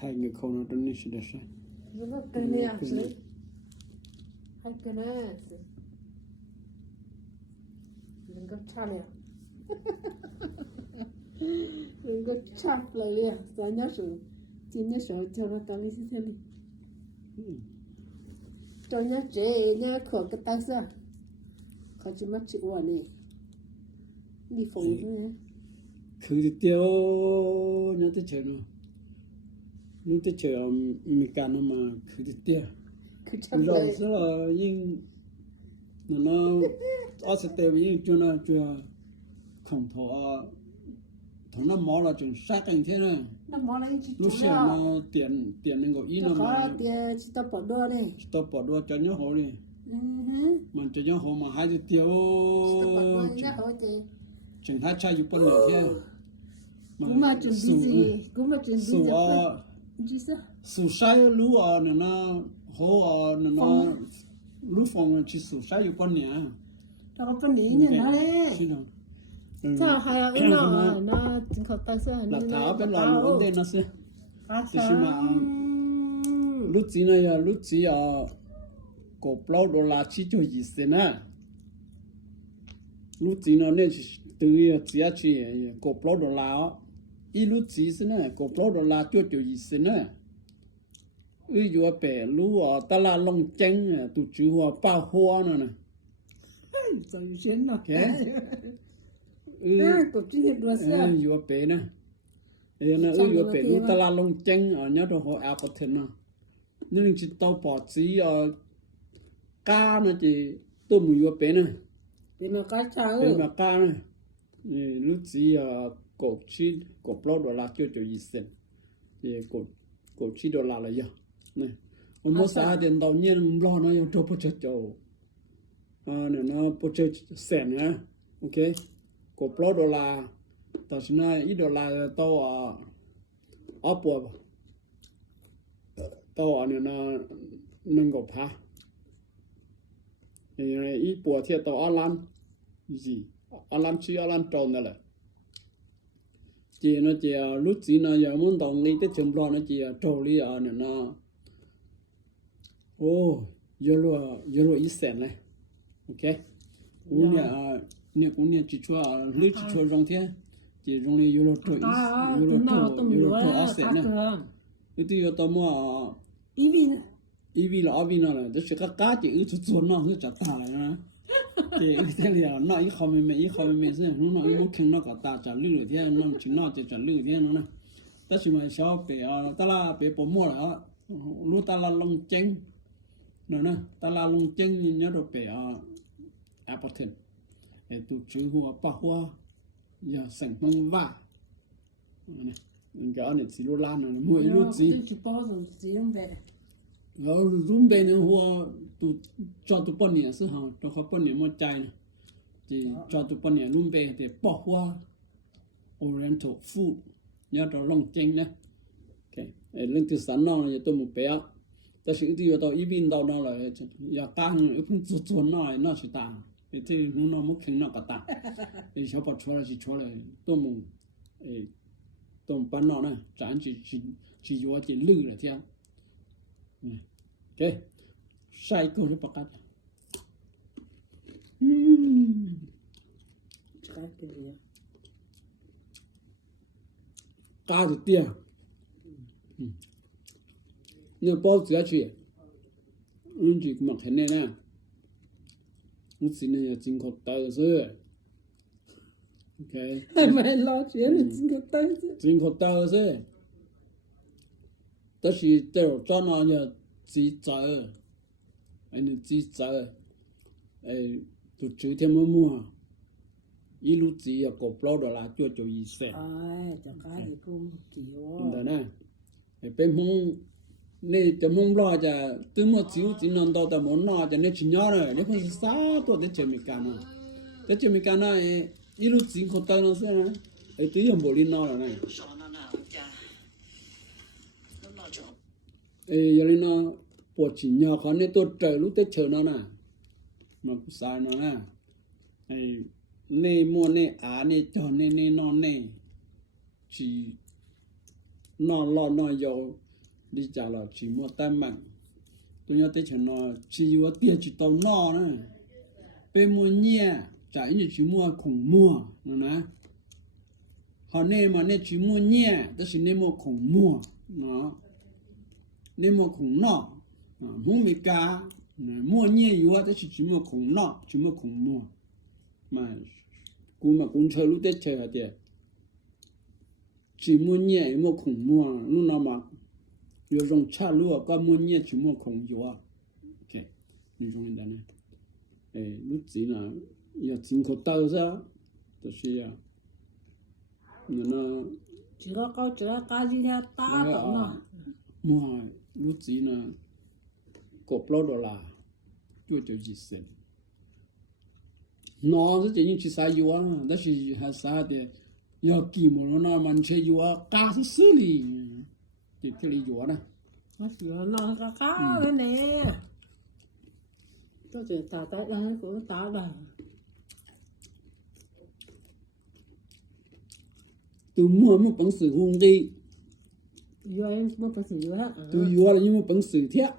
Tiger konudan işi de şey. Bunu gene yapsın. Hay gene. Nó chả lẹ. Nó chả lẹ. Sao nhớ sự. Chỉ nhớ sự cho nó tăng lên thế này. Cho nhớ chế nhớ khổ cái tay sao. Khó chỉ mất chịu quả này. Đi phòng nữa. Cứ tiêu nhớ tới chơi nữa. Lúc tới chơi mình can mà cứ tiêu. Cứ chả Rồi lẹ. sau là nhưng nó ở sẽ tiêu nhưng cho nó cho không thọ thằng nó mỏ là chừng sát anh thế nữa. Nó mò lên chỉ Lúc chỗ sau nào. nó tiền nó gọi ý nó Có mà tiền chỉ tao bỏ đua đi. stop bỏ đua cho nhớ hồ đi. Mà cho nhớ hồ mà hai tiêu Tao bỏ đua nhá hỏi thì. chừng hai chai chụp bao nhiêu thế. Cũng mà chuẩn bị gì? Cũng mà chuẩn bị gì? Gì sao? Sủ sai lú nó hồ nó lú phòng chỉ sủ sai chụp bao nhiêu. Tao có phần này nhỉ nó đấy. Xin nào. Sao hay là nó chính khẩu tay sao? Là tháo bên lò vấn đề nó sẽ. Thì xin mà lúc gì này lúc gì cổ bao đô la chỉ cho gì thế nè. Lúc gì nó nên từ chỉ chỉ cổ bao đô la ít lúc gì thế nè cổ bao đô la cho gì thế nè. Ví bể lúc ta la long chanh tụ chữ bao hoa nè. Sao chuyện nó Cái có chuyện đùa sao? bể nè. Nó bể lúc ta la long chanh nhớ đồ họ áo có thêm nè. Nhưng chỉ tao bỏ chỉ cá nó chỉ tôi muốn bể nè. Vì nó cái sao? Bể mà cá nè. Lúc chỉ cổ chi cổ bao đô la cho gì sen. Thì cổ chi đô la là gì? Nè. Một xã tiền đầu nhiên lo nó cho bớt cho. Nó bớt sen nè. Ok. Cổ bao đô la. Ta xin nói ít đô la tao ở bộ. Tao nó nâng cổ phá. Ít bộ thì tao ở lan. Gì? Ở lan chi ở lan tròn này là. Chỉ nó chỉ lúc gì nó giờ muốn đồng lý tới chừng lo nó chỉ trâu lý nó. Ô, giờ lo ít sen này. Ok. Cũng nè cũng nè chỉ cho lưới chỉ cho rong thế. Chỉ rong này giờ lo trâu ở sen nè. Cái thứ tao mua ý vì là ở bên này, đó chỉ cá chỉ cho chuồn nó cứ chặt tài nó. Thì thế là nó ý không mình sẽ nó muốn khen nó cả ta trả lư thế nó chỉ nó chỉ trả lư thế nó nè. Đó chỉ mà sao bị ta la bị bỏ mua rồi lúc ta la long chanh nữa nè ta la long chanh nhớ được bị apathen để tụ chữ hoa ba hoa giờ sản nông va nè cái này chỉ lô lan này mua lô gì rồi rung bên những hoa tụ cho tụ bao nhiêu sự hả cho họ bao nhiêu mua chai nè thì cho tụ bao nhiêu rung bên để bỏ hoa Oriental food nhớ cho long chanh nè ok lên từ sáng nào là tôi một bé ta sử thì tôi ý viên đâu đâu là giờ càng ở bên chuột nó chỉ tàng thì nó muốn khen nó cả tàng thì cháu bảo cho là chỉ cho là tôi muốn tôi bán nó nè chẳng chỉ vô chỉ lư là theo ok sai câu để bắt cắt cá được tiền nhưng bao giờ chuyện chỉ mặc thế này nè cũng xin này chính khẩu tờ rồi ok mày lo chuyện chính khẩu tờ rồi đó là đều cho nó như chỉ giờ anh chỉ giờ tụi chú thêm mua ít lúc gì có bao đó là cho ý sẽ chẳng cái gì cũng kiểu đó nè bên mông nè cho mông lo cho từ một xíu chỉ nằm đâuแต่muốn lo cho nên chỉ nhớ rồi nếu không sao tôi để chơi mình cana ít lúc gì không tay nó sẽ nè tự nhiên bỏ đi nó rồi này giờ lên nó bỏ chỉ nhớ khó nên tôi trời lúc tết chờ nó nè mà cũng sai nó nè nè mua nè nè cho nè nó nè chỉ nó lo nó giàu đi chào là chỉ mua tam bằng tôi nhớ tới chuyện nó chỉ có tiền chỉ tàu no nữa bên mua nhẹ trả như chỉ mua khủng mua nè họ nên mà nên chỉ mua nhẹ đó là nên mua khủng mua nó nên mua khủng nọ muốn bị cá mua nhẹ yếu đó là chỉ mua khủng nọ chỉ mua khủng mua mà cũng chơi lúc tết chơi hả tiệt chỉ mua nhẹ mua khủng mua lúc nào mà有种差路个mua nhẹ chỉ mua khủng yếu ok như trong này lúc gì là要进口到噻就是呀那只个高只个咖喱它大的呢mua lúc gì là cột lót đô la就几升nó是真去啥油啊但是还啥的要几毛那man车油啊加是死里这里油呢我喜欢那个咖喱呢这就打来给我打来tôi mua bằng sự hung đi油么不是油啊 tôi油là nhưng mà bằng sự thiệt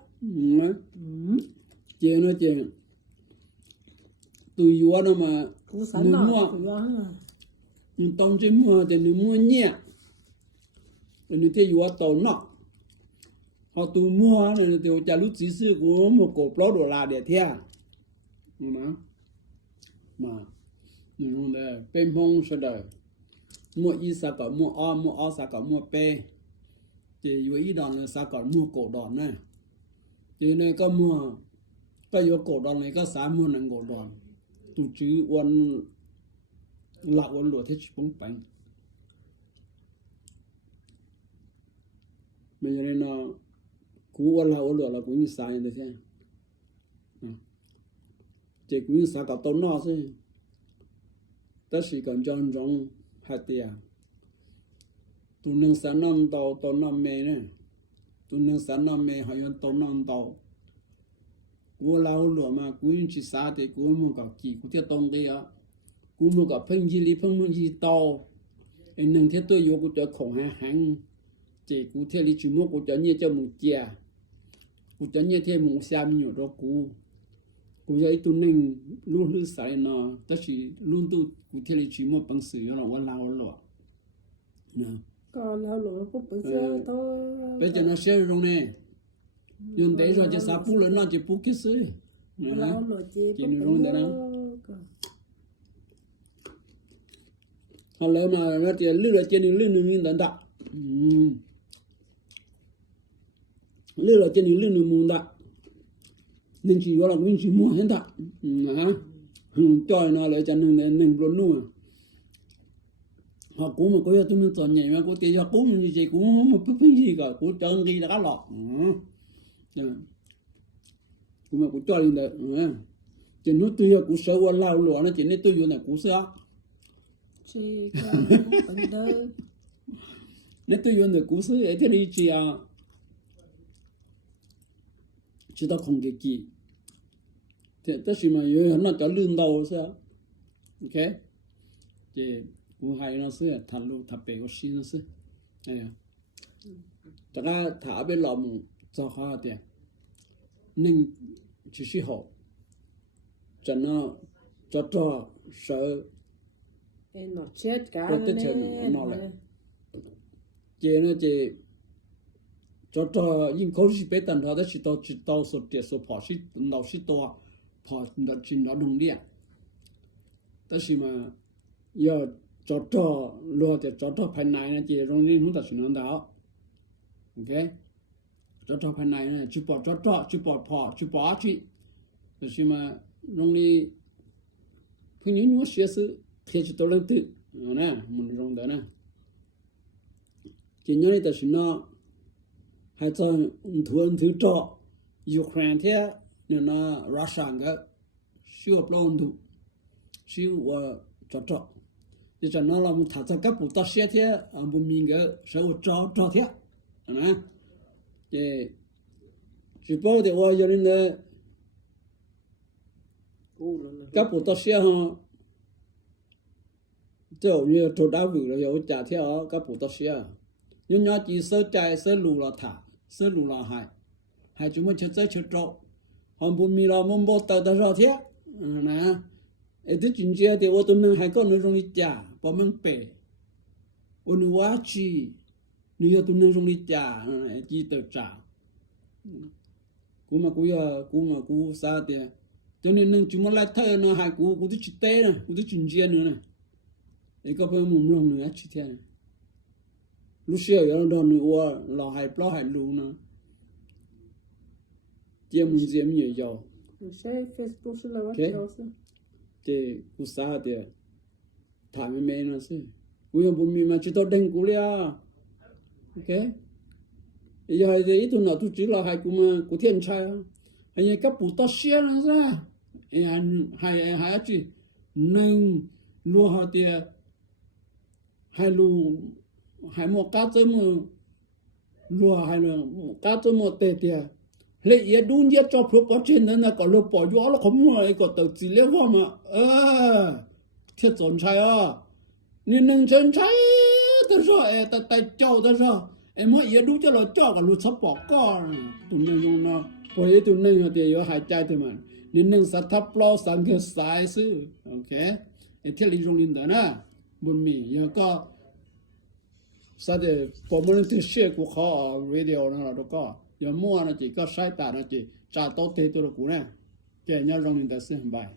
chơi nó chơi tôi油nó mà mua tông trên mua thì nó mua nhẹ rồi nó thấy油tàu nọ họ tôi mua này thì trả lúc chỉ sư của một cột lót đô la để thiệt mà nhưng mà bên phong sẽ đời mua y sa cả mua o sa cả mua p thìอยู่อีดอนเลยsa cả mua cổ đòn này thì này có mua cóอยู่cổ đòn này có sa mua nằng cổ đòn tụ chữ quân lạc quân lụa thế bóng bánh bây giờ nó cú quân lạc quân lụa là cũng như sa như thế chỉ cũng như sa cả tàu nó thôi tất chỉ còn tròn tròn hạt tiền tụi nâng sản năm tàu năm mê nè tụi nâng sản năm mê họ yên tàu năm tàu cú lao lụa mà cú chỉ xa thì cú mua cả kỳ cú thiết tông kia cú mua cả phân gì tàu anh nâng thiết tôi vô cú cho khổng hàng chỉ cú thiết lý chỉ mua cú cho nhẹ cho một chè cú cho nhẹ thêm một xe nhiều đó cú vậy tụi nâng luôn lưu sai nó tất chỉ luôn tu cụ thể là chỉ một bằng sự là quan lao lọ nè còn lao lọ cũng bằng sự thôi bây giờ nó sẽ rồi nè nhưng để rồi chỉ sắp phụ lên nó chỉ phụ cái sự lao lọ chỉ nó rồi đó họ lấy mà nó chỉ lưu là trên lưu như thế đó lưu là trên lưu như đó nên chỉ là mình chỉ mua hết đó cho nó lại cho nên luôn luôn họ cũng mà có tôi mình chọn nhảy mà có tiền cho cũng như vậy cũng một cái gì cả cũng chọn đi là cá lọt cũng mà cũng cho lên đấy chỉ nó tôi cũng sợ qua lao lụa nó chỉ nên tôi vô này cũng sợ chỉ có vấn đề nên tôi vô này cũng sợ thế đi chỉ tao không cái gì thì tất nhiên mà yêu nó cho lương đầu sao ok thì cũng hay nó sẽ thật luôn thật bề có xin nó sẽ này tất cả thả bên lòng cho họ tiền nên chỉ需好cho nó cho sợ nó chết cả nó chết nó lại chỉ nó chỉ cho những câu chuyện bé tần đó chỉ tao số tiền số bỏ chỉ nào chỉ to bỏ nó chỉ nó đồng địa đó là mà giờ cho lo thì cho phần này là chỉ trong nên chúng ta chỉ nói đó ok cho phần này là chỉ bỏ chỉ bỏ chỉ đó là mà trong này phụ nữ nó sẽ sự thì chỉ tôi lên tự nè mình trong đó nè chỉ nhớ là nó hay cho thuần thứ trọ Ukraine thế nên nó Russia cái siêu plong thủ siêu trọ thì cho nó là một thằng các bộ tác xe thế một mình cái số trọ thế nè thì chỉ bảo thì qua cho nên là các bộ tác xe ha chỗ như chỗ đá vử là có trả theo các bộ tác xe nhưng nó chỉ sơ chạy sơ lù là thả สรุลาให้จุมจะใจชโตหอมบุมีเรามบ่ตะตะรอเทนะไอ้ที่จริงๆที่ว่าตัวนึงให้ก็นึงตรงนี้จ้าพอมันเปอุนวาชีนี่ตัวนึงตรงนี้จ้าไอ้จีตะจ้ากูซาเตตัวนึงจุมละเธอนะให้กูที่จิตเตนะกูที่จริงๆนะไอ้ก็เป็นมุมลงนะชิเทนะลูเชียอย่างนั้นนี่ว่าเราให้ปลอให้รู้นะเจียมเจียมเนี่ยยาว ใช้ Facebook 是了我知道是这กูซาเตถามไม่นะสิกูยังบ่มีมาจิตเด้งกูเลยโอเคอย่าให้ตัวน่ะตุจิละให้กูมากูเทียนชัยให้กับปู่ตาเสียนะซะให้จินึงลัวหาเตให้ลูให้หมกาจมลัวให้ลกาจมเตเตเลยอย่าดูอย่าจอบพบเช่นนั้นนะก็เลยปล่อยอยู่แล้วเขามั่วไอ้ก็ตกสิเรียกว่ามาเทียจนชัยนี่นึงจนชัยแต่ซะแต่เจ้าแต่ซะไอ้หมออย่าดูจะเราเจ้าก็รู้ซับปอกก่อนตุนนึงนะพอไอ้ตุนนึงเดี๋ยวหายใจถึงมันนี่นึงสัทธปลอสังเกตสายซื่อโอเคไอ้เทลิจงลินเดนะบุญมีแล้วก็ซะเดพอมันที่เชื่อกูขอวิดีโอนั่นแล้วก็อย่ามั่วนะจิก็ใช้ตานะจิจ่าโตเตตัวกูนะแกเนี่ยจงลินเดซึ่งบาย